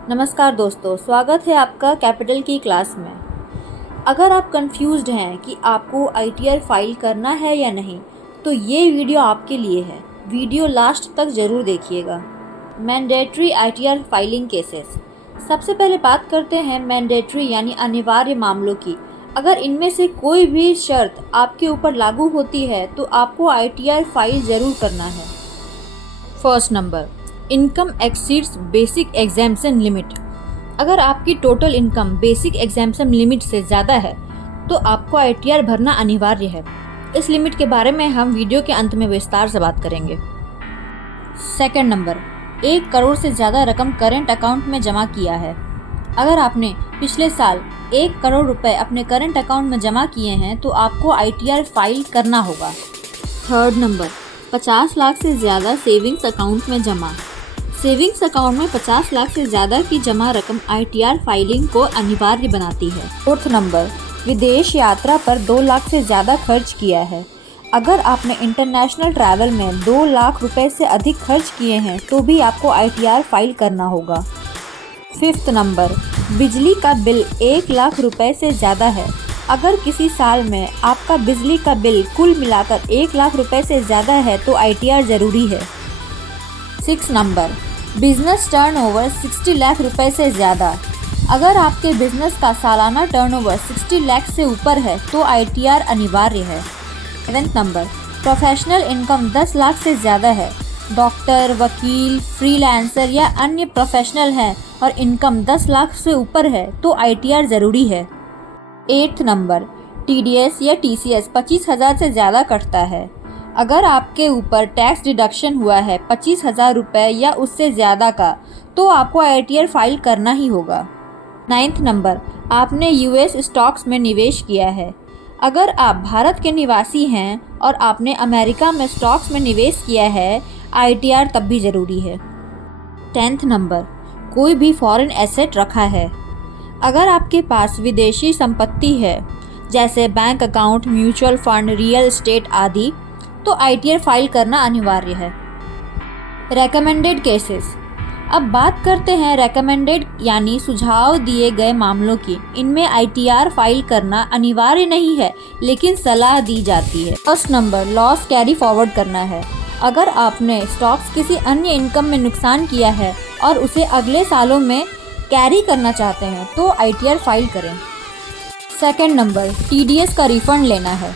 नमस्कार दोस्तों, स्वागत है आपका कैपिटल की क्लास में। अगर आप कंफ्यूज्ड हैं कि आपको आईटीआर फाइल करना है या नहीं, तो ये वीडियो आपके लिए है। वीडियो लास्ट तक ज़रूर देखिएगा। Mandatory ITR filing cases. सबसे पहले बात करते हैं मैंडेटरी यानी अनिवार्य मामलों की। अगर इनमें से कोई भी शर्त आपके ऊपर लागू होती है तो आपको आईटीआर फाइल ज़रूर करना है। First number, income exceeds basic exemption limit. अगर आपकी total income basic exemption limit से ज़्यादा है तो आपको आईटीआर भरना अनिवार्य है। इस लिमिट के बारे में हम वीडियो के अंत में विस्तार से बात करेंगे। सेकंड नंबर, 1 करोड़ से ज़्यादा रकम करेंट अकाउंट में जमा किया है। अगर आपने पिछले साल 1 करोड़ रुपए अपने करेंट अकाउंट में जमा किए हैं तो आपको आईटीआर फाइल करना होगा। थर्ड नंबर, 50 लाख से ज़्यादा सेविंग्स अकाउंट में जमा। सेविंग्स अकाउंट में 50 लाख से ज़्यादा की जमा रकम आईटीआर फाइलिंग को अनिवार्य बनाती है। फोर्थ नंबर, विदेश यात्रा पर 2 लाख से ज़्यादा खर्च किया है। अगर आपने इंटरनेशनल ट्रैवल में 2 लाख रुपए से अधिक खर्च किए हैं तो भी आपको आईटीआर फाइल करना होगा। फिफ्थ नंबर, बिजली का बिल 1 लाख रुपए से ज़्यादा है। अगर किसी साल में आपका बिजली का बिल कुल मिलाकर 1 लाख रुपए से ज़्यादा है तो आईटीआर ज़रूरी है। Six number, business turnover 60 lakh रुपए से ज़्यादा। अगर आपके बिजनेस का सालाना टर्नओवर 60 लाख से ऊपर है तो आईटीआर अनिवार्य है। Seventh number, professional income 10 lakh से ज़्यादा है। डॉक्टर, वकील, फ्रीलांसर या अन्य प्रोफेशनल हैं और इनकम 10 लाख से ऊपर है तो आईटीआर ज़रूरी है। एट्थ नंबर, टीडीएस या टीसीएस 25,000 से ज़्यादा कटता है। अगर आपके ऊपर टैक्स डिडक्शन हुआ है 25,000 रुपये या उससे ज़्यादा का तो आपको आईटीआर फाइल करना ही होगा। नाइन्थ नंबर, आपने यूएस स्टॉक्स में निवेश किया है। अगर आप भारत के निवासी हैं और आपने अमेरिका में स्टॉक्स में निवेश किया है, आईटीआर तब भी ज़रूरी है। 10th नंबर, कोई भी फॉरेन एसेट रखा है। अगर आपके पास विदेशी संपत्ति है जैसे bank account, mutual fund, real estate आदि, तो आईटीआर फाइल करना अनिवार्य है। Recommended cases. अब बात करते हैं रेकमेंडेड यानी सुझाव दिए गए मामलों की। इनमें आईटीआर फाइल करना अनिवार्य नहीं है लेकिन सलाह दी जाती है। First number, loss carry forward करना है। अगर आपने स्टॉक्स किसी अन्य इनकम में नुकसान किया है और उसे अगले सालों में कैरी करना चाहते हैं तो आईटीआर फाइल करें। सेकेंड नंबर, टीडीएस का रिफंड लेना है।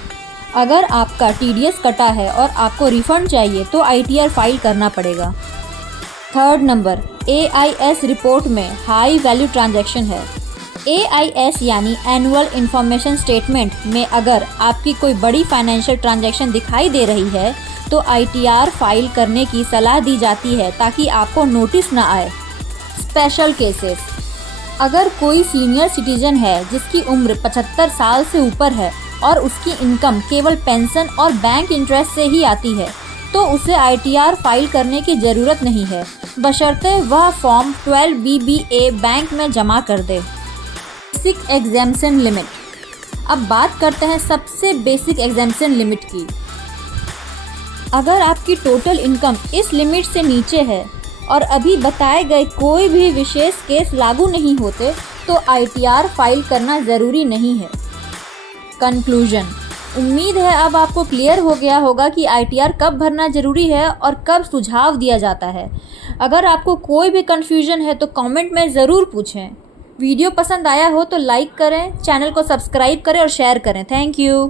अगर आपका टीडीएस कटा है और आपको रिफंड चाहिए तो आईटीआर फाइल करना पड़ेगा। थर्ड नंबर, एआईएस रिपोर्ट में हाई वैल्यू ट्रांजैक्शन है। एआईएस यानी एनुअल इंफॉर्मेशन स्टेटमेंट में अगर आपकी कोई बड़ी फाइनेंशियल ट्रांजैक्शन दिखाई दे रही है तो आईटीआर फाइल करने की सलाह दी जाती है ताकि आपको नोटिस न आए। Special cases. अगर कोई सीनियर सिटीजन है जिसकी उम्र 75 साल से ऊपर है और उसकी इनकम केवल पेंशन और बैंक इंटरेस्ट से ही आती है तो उसे आईटीआर फाइल करने की ज़रूरत नहीं है, बशर्ते वह फॉर्म 12BBA बैंक में जमा कर दे। Basic exemption limit. अब बात करते हैं सबसे बेसिक एग्जाम्पशन लिमिट की। अगर आपकी टोटल इनकम इस लिमिट से नीचे है और अभी बताए गए कोई भी विशेष केस लागू नहीं होते तो आईटीआर फाइल करना ज़रूरी नहीं है। कंक्लूजन। उम्मीद है अब आपको क्लियर हो गया होगा कि आईटीआर कब भरना ज़रूरी है और कब सुझाव दिया जाता है। अगर आपको कोई भी कन्फ्यूजन है तो कमेंट में ज़रूर पूछें। वीडियो पसंद आया हो तो लाइक करें, चैनल को सब्सक्राइब करें और शेयर करें। Thank you.